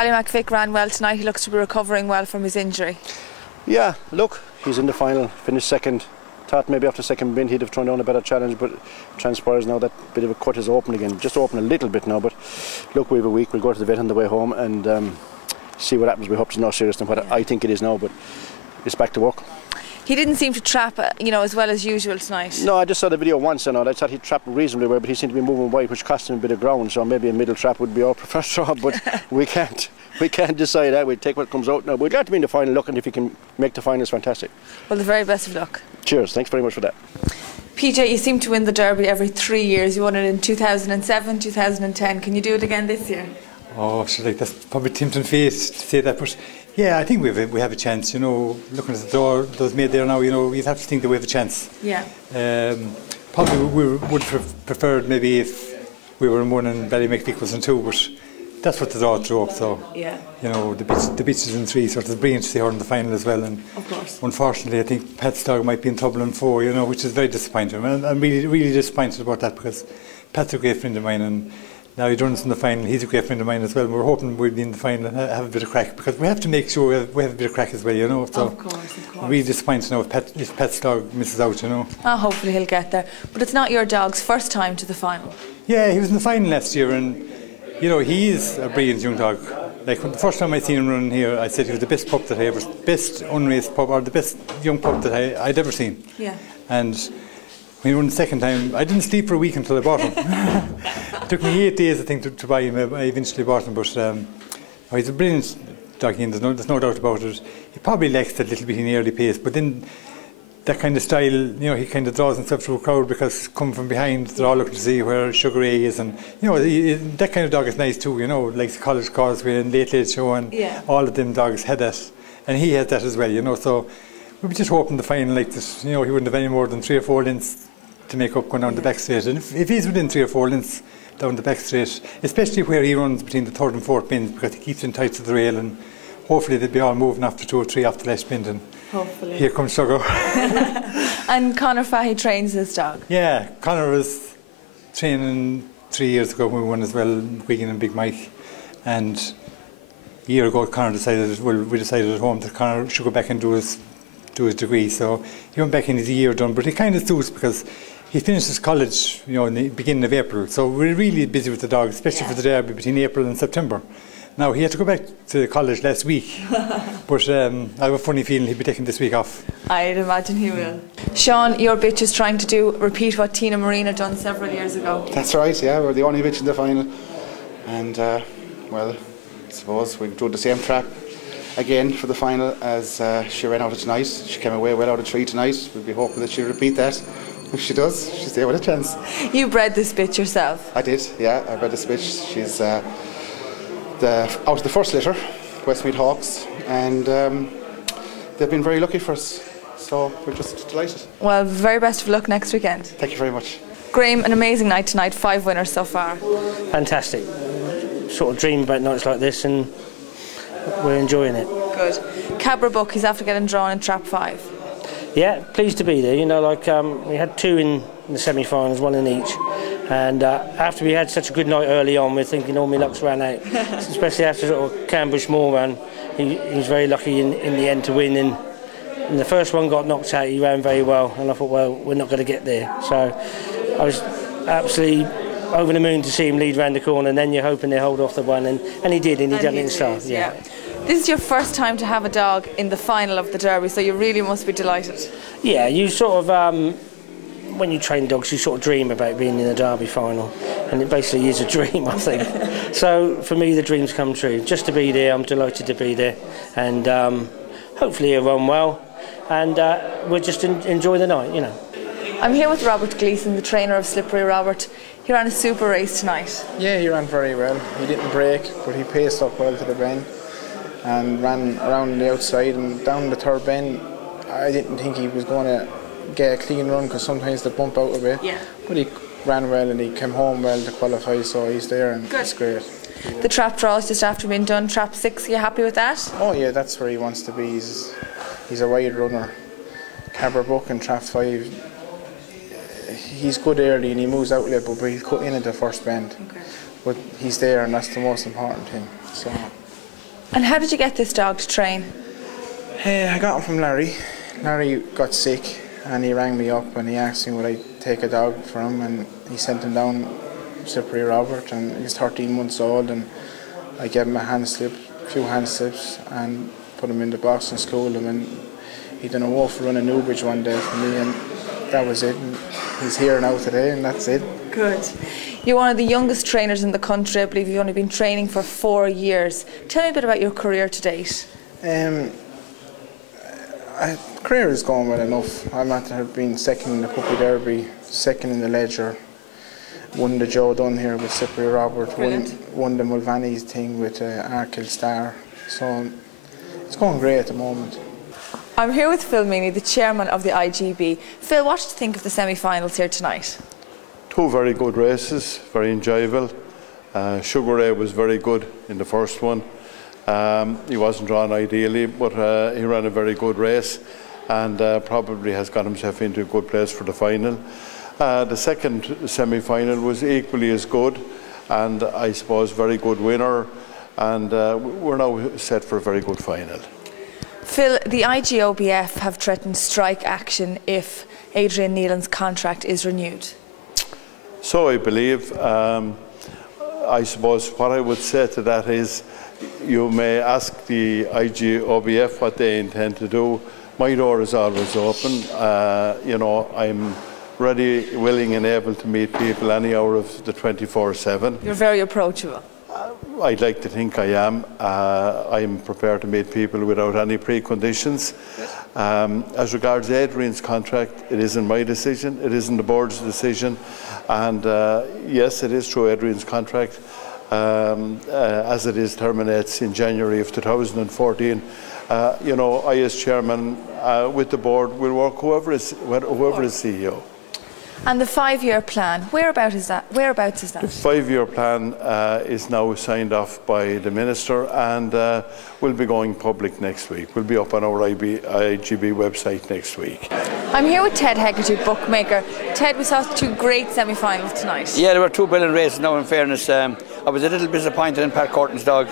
Ballymacvic ran well tonight. He looks to be recovering well from his injury. Yeah, look, he's in the final, finished second. Thought maybe after second bid he'd have thrown down a better challenge, but transpires now that bit of a cut is open again. Just open a little bit now, but look, we have a week. We'll go to the vet on the way home and see what happens. We hope it's not serious than what I think it is now, but it's back to work. He didn't seem to trap, as well as usual tonight. No, I just saw the video once, I thought he trapped reasonably well, but he seemed to be moving wide, which cost him a bit of ground. So maybe a middle trap would be our preferred straw, but we can't decide that. We'll take what comes out now. We're glad to be in the final. Looking if he can make the final is fantastic. Well, the very best of luck. Cheers. Thanks very much for that. PJ, you seem to win the Derby every 3 years. You won it in 2007, 2010. Can you do it again this year? Oh, that's probably tempting fate to say that, but yeah, I think we have a chance. Looking at the door that was made there now, you'd have to think that we have a chance. Yeah. Probably we would have preferred maybe if we were in one and Ballymacvic was in two, but that's what the draw threw up. So yeah. The beach is in three, so it's brilliant to see her in the final as well. And of course. Unfortunately, I think Pat's dog might be in trouble in four. Which is very disappointing. I'm really, really disappointed about that because Pat's a great friend of mine and. Now he runs in the final, he's a great friend of mine as well, and we're hoping we'll be in the final and have a bit of crack, because we have to make sure we have a bit of crack as well, so of course. I'm really disappointed now if Pat's dog misses out, hopefully he'll get there. But it's not your dog's first time to the final. Yeah, he was in the final last year, and he is a brilliant young dog. Like the first time I seen him running here, I said he was the best pup that I ever, best unraced pup, or the best young pup that I'd ever seen. Yeah. And when he won the second time, I didn't sleep for a week until I bought him. It took me 8 days, I think, to buy him. I eventually bought him, but he's a brilliant doggy, and there's no doubt about it. He probably lacks that little bit in the early pace, but then that kind of style, he kind of draws himself through a crowd because coming from behind, they're all looking to see where Sugar Ray is, and that kind of dog is nice too. Like the College Causeway and Late Show, and all of them dogs had that, and he had that as well. So we were just hoping the final like this. He wouldn't have any more than 3 or 4 lengths to make up going down the back straight, and if he's within 3 or 4 lengths down the back straight, especially where he runs between the third and fourth bends, because he keeps in tight to the rail, and hopefully they'll be all moving after 2 or 3 off the last bend, and hopefully here comes Sugar. And Conor Fahy trains this dog. Yeah, Conor was training 3 years ago when we won as well, Wigan and Big Mike, and a year ago Conor we decided at home that Conor should go back and do his degree, so he went back in his year done, but he kind of suits because he finished his college, in the beginning of April, so we're really busy with the dog, especially for the Derby between April and September. Now, he had to go back to college last week, but I have a funny feeling he'll be taking this week off. I'd imagine he will. Sean, your bitch is trying to repeat what Tina Marina done several years ago. That's right, yeah, we're the only bitch in the final, and well, I suppose we'll do the same trap again for the final as she ran out of tonight. She came away well out of 3 tonight. We'll be hoping that she'll repeat that. If she does, she's there with a chance. You bred this bitch yourself? I did, yeah. I bred this bitch. She's out of the first litter, Westmead Hawks, and they've been very lucky for us. So we're just delighted. Well, very best of luck next weekend. Thank you very much. Graham, an amazing night tonight. 5 winners so far. Fantastic. Sort of dream about nights like this, and we're enjoying it. Good. Cabra Buck, he's after getting drawn in trap 5. Yeah, pleased to be there. We had 2 in the semi-finals, 1 in each, and after we had such a good night early on, we're thinking all my luck's ran out. Especially after sort of Cambush Moor run, he was very lucky in the end to win. And the first one got knocked out, he ran very well, and I thought, well, we're not going to get there. So I was absolutely over the moon to see him lead round the corner, and then you're hoping they hold off the one, and he did, and he done it in style. Yeah. This is your first time to have a dog in the final of the Derby, so you really must be delighted. Yeah, you sort of, when you train dogs, you sort of dream about being in the Derby final, and it basically is a dream, I think. So for me, the dream's come true. Just to be there, I'm delighted to be there, and hopefully it'll run well, and we'll just enjoy the night, I'm here with Robert Gleeson, the trainer of Slippery Robert. He ran a super race tonight. Yeah, he ran very well. He didn't break, but he paced up well to the bend and ran around the outside and down the third bend. I didn't think he was going to get a clean run because sometimes they bump out a bit. Yeah. But he ran well and he came home well to qualify, so he's there and it's great. The trap draws just after being done, trap 6, are you happy with that? Oh yeah, that's where he wants to be. He's a wide runner. Cabra Buck and trap 5. He's good early and he moves out a little, but he'll cut in at the first bend. Okay. But he's there and that's the most important thing. So And how did you get this dog to train? I got him from Larry. Larry got sick and he rang me up and he asked me would I take a dog for him, and he sent him down Slippery Robert, and he's 13 months old, and I gave him a few hand slips and put him in the box and schooled him, and he done a woeful run in Newbridge one day for me, and that was it. And he's here now today, and that's it. Good. You're one of the youngest trainers in the country. I believe you've only been training for 4 years. Tell me a bit about your career to date. Career is going well enough. I'm after being second in the Puppy Derby, second in the Ledger, won the Joe Dunn here with Slippery Robert, won the Mulvaney's thing with Arkell Star. So it's going great at the moment. I'm here with Phil Meaney, the chairman of the IGB. Phil, what did you think of the semi-finals here tonight? 2 very good races, very enjoyable. Sugar Ray was very good in the first one. He wasn't drawn ideally, but he ran a very good race, and probably has got himself into a good place for the final. The second semi-final was equally as good, and I suppose very good winner, and we're now set for a very good final. Phil, the IGOBF have threatened strike action if Adrian Nealon's contract is renewed. So I believe. I suppose what I would say to that is, you may ask the IGOBF what they intend to do. My door is always open. You know, I'm ready, willing and able to meet people any hour of the 24/7. You're very approachable. I'd like to think I am. I'm prepared to meet people without any preconditions. As regards Adrian's contract, it isn't my decision, it isn't the board's decision. And yes, it is true, Adrian's contract, as it is, terminates in January of 2014. You know, I as chairman with the board will work whoever is CEO. And the 5-year plan, whereabouts is that? The 5-year plan is now signed off by the Minister, and will be going public next week. Will be up on our IGB website next week. I'm here with Ted Hegarty, bookmaker. Ted, we saw 2 great semi-finals tonight. Yeah, there were 2 brilliant races now, in fairness. I was a little disappointed in Pat Curtin's dog.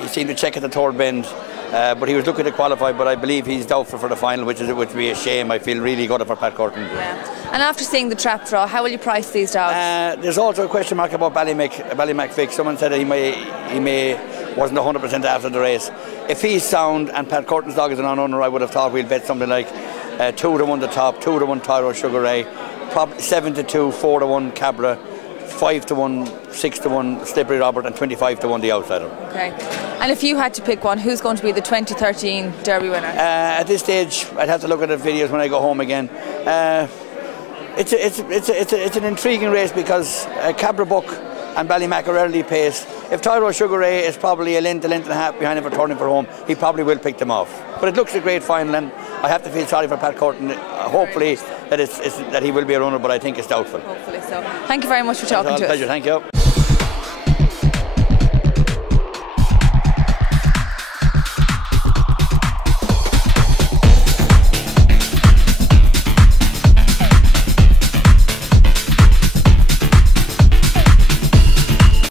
He seemed to check at the third bend. But he was looking to qualify, but I believe he's doubtful for the final, which would be a shame. I feel really good for Pat Curtin. Yeah. And after seeing the trap draw, how will you price these dogs? There's also a question mark about Ballymac Vic. Someone said that he may wasn't 100% after the race. If he's sound and Pat Curtin's dog is an on-owner, I would have thought we'd bet something like 2-1 the top, 2-1 Tyro Sugar Ray, 7-2, 4-1 Cabra, 5-1, 6-1 Slippery Robert, and 25-1 the outsider. Okay. And if you had to pick one, who's going to be the 2013 Derby winner? At this stage, I'd have to look at the videos when I go home again. It's an intriguing race because Cabra Buck and Ballymac are early paced. If Tyro Sugar Ray is probably a length and a half behind him for turning for home, he probably will pick them off. But it looks a great final, and I have to feel sorry for Pat Curtin. Hopefully that he will be a runner, but I think it's doubtful. Hopefully so. Thank you very much for talking to us. Pleasure, thank you.